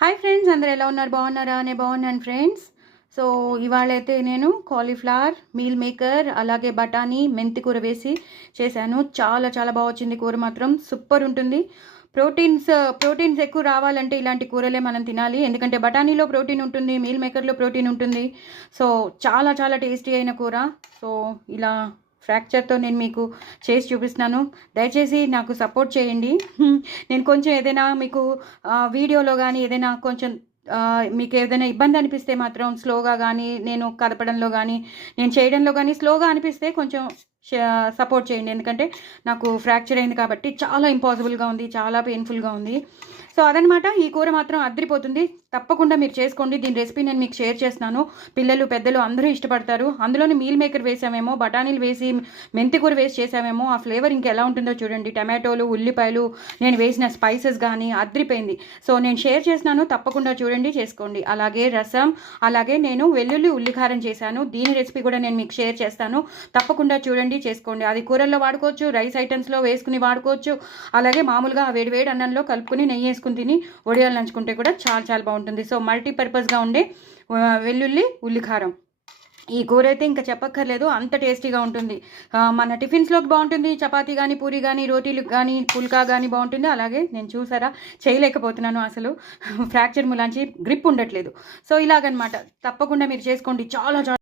Hi friends, అందరూ ఎలా ఉన్నారు? బాగున్నారా? నేను బాగున్నాను ఫ్రెండ్స్. సో ఇవాళైతే నేను కాలీఫ్లవర్ మీల్ మేకర్ అలాగే బఠానీ మెంతి కూర వేసి చేశాను. చాలా చాలా బాగా వచ్చింది. కూర మాత్రం సూపర్ ఉంటుంది. ప్రోటీన్స్ ప్రోటీన్స్ ఎక్కువ రావాలంటే ఇలాంటి కూరలే మనం తినాలి. ఎందుకంటే బఠానీలో ప్రోటీన్ ఉంటుంది, మీల్ మేకర్లో ప్రోటీన్ ఉంటుంది. సో చాలా చాలా టేస్టీ అయిన కూర. సో ఇలా ఫ్రాక్చర్తో నేను మీకు చేసి చూపిస్తున్నాను. దయచేసి నాకు సపోర్ట్ చేయండి. నేను కొంచెం ఏదైనా మీకు వీడియోలో కానీ ఏదైనా కొంచెం మీకు ఏదైనా ఇబ్బంది అనిపిస్తే మాత్రం స్లోగా కానీ నేను కదపడంలో కానీ నేను చేయడంలో కానీ స్లోగా అనిపిస్తే కొంచెం సపోర్ట్ చేయండి. ఎందుకంటే నాకు ఫ్రాక్చర్ అయింది కాబట్టి చాలా ఇంపాసిబుల్గా ఉంది, చాలా పెయిన్ఫుల్గా ఉంది. సో అదనమాట. ఈ కూర మాత్రం అద్దరిపోతుంది. తప్పకుండా మీరు చేసుకోండి. దీని రెసిపీ నేను మీకు షేర్ చేస్తున్నాను. పిల్లలు పెద్దలు అందరూ ఇష్టపడతారు. అందులోని మీల్ మేకర్ వేసామేమో, బఠానీలు వేసి మెంతి కూర వేసి చేసామేమో ఆ ఫ్లేవర్ ఇంకెలా ఉంటుందో చూడండి. టమాటోలు, ఉల్లిపాయలు, నేను వేసిన స్పైసెస్ కానీ అద్దరిపోయింది. సో నేను షేర్ చేస్తున్నాను, తప్పకుండా చూడండి, చేసుకోండి. అలాగే రసం, అలాగే నేను వెల్లుల్లి ఉల్లికారం చేశాను. దీని రెసిపీ కూడా నేను మీకు షేర్ చేస్తాను. తప్పకుండా చూడండి, చేసుకోండి. అది కూరల్లో వాడుకోవచ్చు, రైస్ ఐటమ్స్లో వేసుకుని వాడుకోవచ్చు. అలాగే మామూలుగా వేడి అన్నంలో కలుపుకొని నెయ్యి వేసుకుని తిని వడియాలు నంచుకుంటే కూడా చాలా చాలా బాగుంటుంది. సో మల్టీపర్పస్గా ఉండే వెల్లుల్లి ఉల్లికారం ఈ కూర అయితే ఇంకా చెప్పక్కర్లేదు, అంత టేస్టీగా ఉంటుంది. మన టిఫిన్స్లోకి బాగుంటుంది. చపాతీ కానీ, పూరి కానీ, రోటీలకు కానీ, పుల్కా కానీ బాగుంటుంది. అలాగే నేను చూసారా చేయలేకపోతున్నాను, అసలు ఫ్రాక్చర్ ములాంచి గ్రిప్ ఉండట్లేదు. సో ఇలాగనమాట. తప్పకుండా మీరు చేసుకోండి. చాలా చాలా